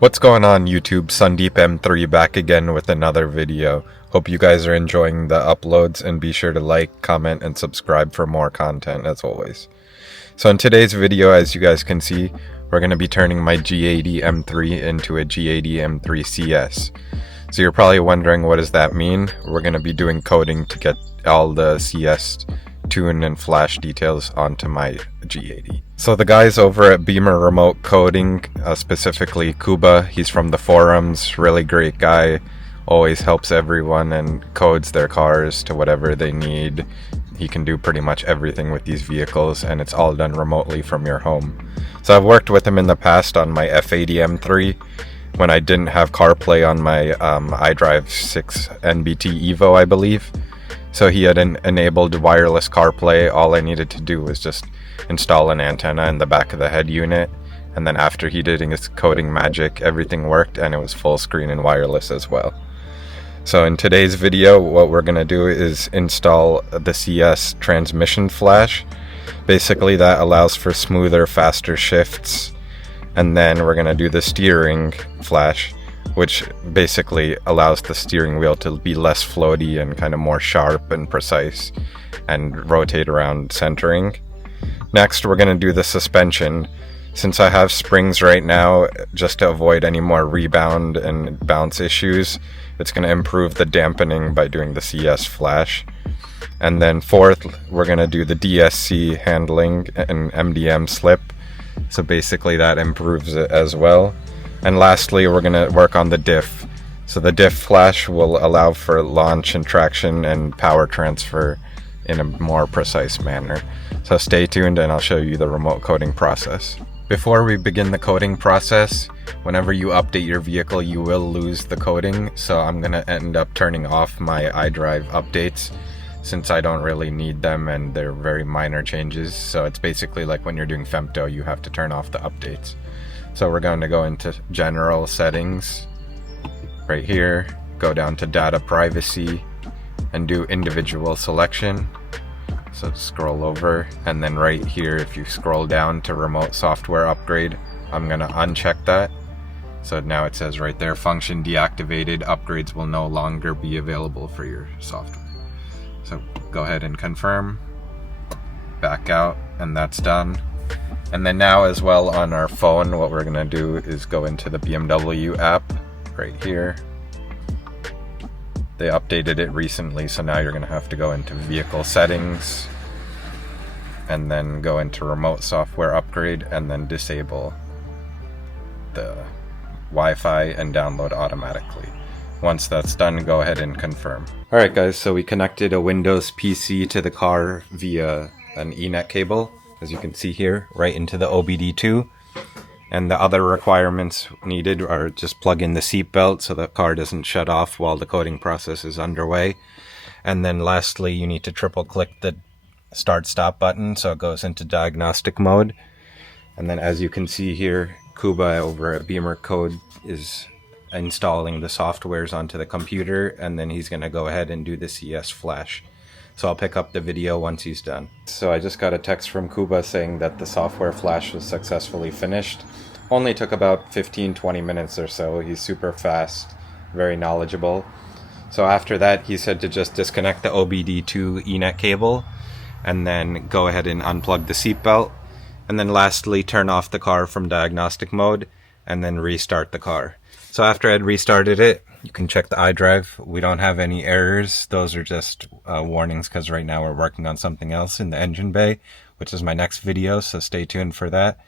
What's going on YouTube? Sundeep M3 back again with another video. Hope you guys are enjoying the uploads and be sure to like, comment, and subscribe for more content as always. So in today's video, as you guys can see, we're going to be turning my G80 M3 into a G80 M3 CS. So you're probably wondering, what does that mean? We're going to be doing coding to get all the CS tune and flash details onto my G80. So the guys over at Bimmer Remote Coding, specifically Kuba, he's from the forums, really great guy, always helps everyone and codes their cars to whatever they need. He can do pretty much everything with these vehicles, and it's all done remotely from your home. So I've worked with him in the past on my F80 M3 when I didn't have CarPlay on my iDrive 6 NBT Evo, I believe. So he had enabled wireless CarPlay. All I needed to do was just install an antenna in the back of the head unit, and then after he did his coding magic, everything worked and it was full screen and wireless as well. So in today's video, what we're going to do is install the CS transmission flash. Basically that allows for smoother, faster shifts, and then we're going to do the steering flash, which basically allows the steering wheel to be less floaty and kind of more sharp and precise and rotate around centering. Next, we're going to do the suspension. Since I have springs right now, just to avoid any more rebound and bounce issues, it's going to improve the dampening by doing the CS flash. And then fourth, we're going to do the DSC handling and MDM slip. So basically that improves it as well. And lastly, we're going to work on the diff. So the diff flash will allow for launch and traction and power transfer in a more precise manner. So stay tuned and I'll show you the remote coding process. Before we begin the coding process, whenever you update your vehicle, you will lose the coding. So I'm going to end up turning off my iDrive updates since I don't really need them and they're very minor changes. So it's basically like when you're doing femto, you have to turn off the updates. So we're going to go into general settings right here, go down to data privacy and do individual selection. So scroll over, and then right here, if you scroll down to remote software upgrade, I'm going to uncheck that. So now it says right there, function deactivated, upgrades will no longer be available for your software. So go ahead and confirm, back out, and that's done. And then now as well on our phone, what we're going to do is go into the BMW app right here. They updated it recently, so now you're going to have to go into vehicle settings and then go into remote software upgrade and then disable the Wi-Fi and download automatically. Once that's done, go ahead and confirm. Alright guys, so we connected a Windows PC to the car via an Ethernet cable, as you can see here, right into the OBD2. And the other requirements needed are just plug in the seatbelt so the car doesn't shut off while the coding process is underway. And then lastly, you need to triple click the start stop button so it goes into diagnostic mode. And then as you can see here, Kuba over at Bimmer Code is installing the softwares onto the computer, and then he's going to go ahead and do the CS flash. So I'll pick up the video once he's done. So I just got a text from Kuba saying that the software flash was successfully finished. Only took about 15-20 minutes or so. He's super fast, very knowledgeable. So after that, he said to just disconnect the OBD2 Ethernet cable and then go ahead and unplug the seatbelt. And then lastly, turn off the car from diagnostic mode and then restart the car. So after I'd restarted it, you can check the iDrive. We don't have any errors. Those are just warnings because right now we're working on something else in the engine bay, which is my next video, so stay tuned for that.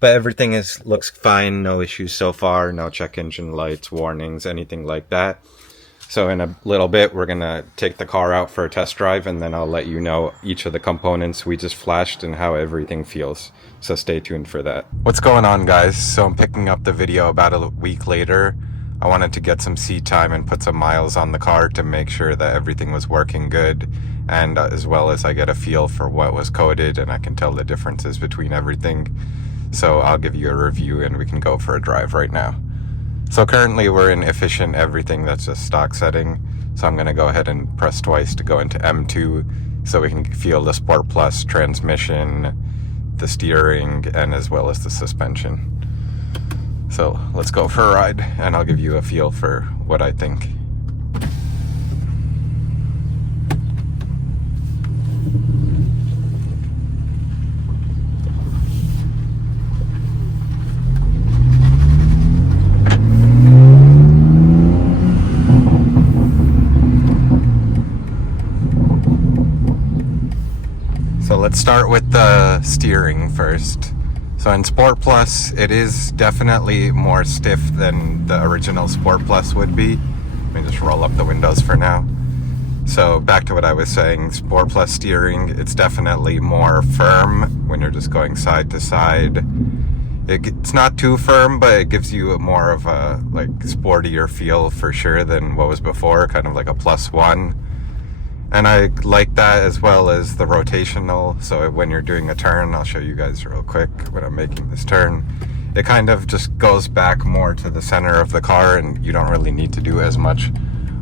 But everything looks fine, no issues so far, no check engine lights, warnings, anything like that. So in a little bit, we're going to take the car out for a test drive, and then I'll let you know each of the components we just flashed and how everything feels. So stay tuned for that. What's going on, guys? So I'm picking up the video about a week later. I wanted to get some seat time and put some miles on the car to make sure that everything was working good, and as well as I get a feel for what was coded and I can tell the differences between everything. So I'll give you a review and we can go for a drive right now. So currently we're in efficient everything, that's a stock setting. So I'm going to go ahead and press twice to go into M2 so we can feel the Sport Plus transmission, the steering, and as well as the suspension. So let's go for a ride and I'll give you a feel for what I think. So let's start with the steering first. So in Sport Plus, it is definitely more stiff than the original Sport Plus would be. Let me just roll up the windows for now. So back to what I was saying, Sport Plus steering, it's definitely more firm when you're just going side to side. It's not too firm, but it gives you more of a like sportier feel for sure than what was before, kind of like a Plus One. And I like that, as well as the rotational. So when you're doing a turn, I'll show you guys real quick when I'm making this turn. It kind of just goes back more to the center of the car, and you don't really need to do as much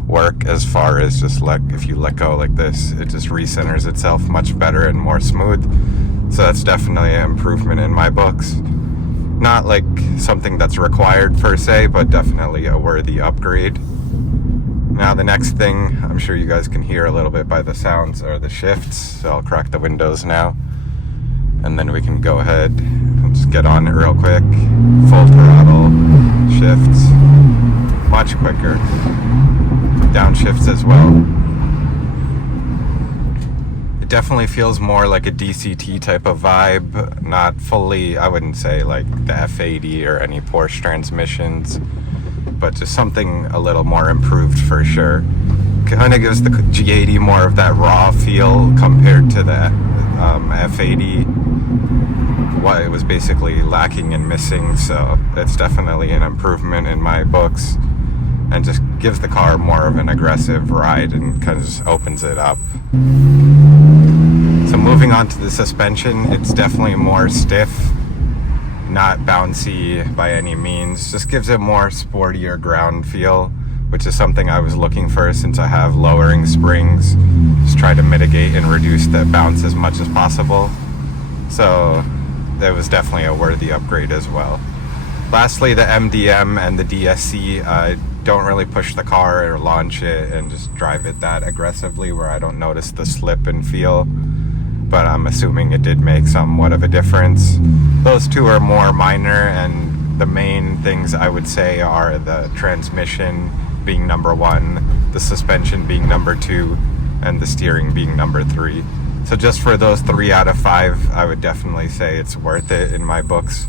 work as far as just if you let go like this, it just recenters itself much better and more smooth. So that's definitely an improvement in my books. Not like something that's required per se, but definitely a worthy upgrade. Now the next thing, I'm sure you guys can hear a little bit by the sounds, are the shifts. So I'll crack the windows now, and then we can go ahead and just get on it real quick. Full throttle, shifts, much quicker. Downshifts as well. It definitely feels more like a DCT type of vibe, not fully, I wouldn't say like the F80 or any Porsche transmissions, but just something a little more improved for sure. Kind of gives the G80 more of that raw feel compared to the F80, what it was basically lacking and missing. So it's definitely an improvement in my books, and just gives the car more of an aggressive ride and kind of just opens it up. So moving on to the suspension, it's definitely more stiff. Not bouncy by any means, just gives it more sportier ground feel, which is something I was looking for since I have lowering springs. Just try to mitigate and reduce the bounce as much as possible. So that was definitely a worthy upgrade as well. Lastly, the MDM and the DSC, I don't really push the car or launch it and just drive it that aggressively where I don't notice the slip and feel. But I'm assuming it did make somewhat of a difference. Those two are more minor, and the main things I would say are the transmission being number 1, the suspension being number 2, and the steering being number 3. So just for those 3 out of 5, I would definitely say it's worth it in my books.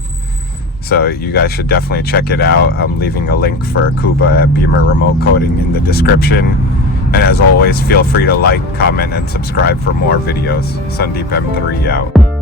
So you guys should definitely check it out. I'm leaving a link for Kuba at Bimmer Remote Coding in the description. And as always, feel free to like, comment, and subscribe for more videos. Sandeep M3 out.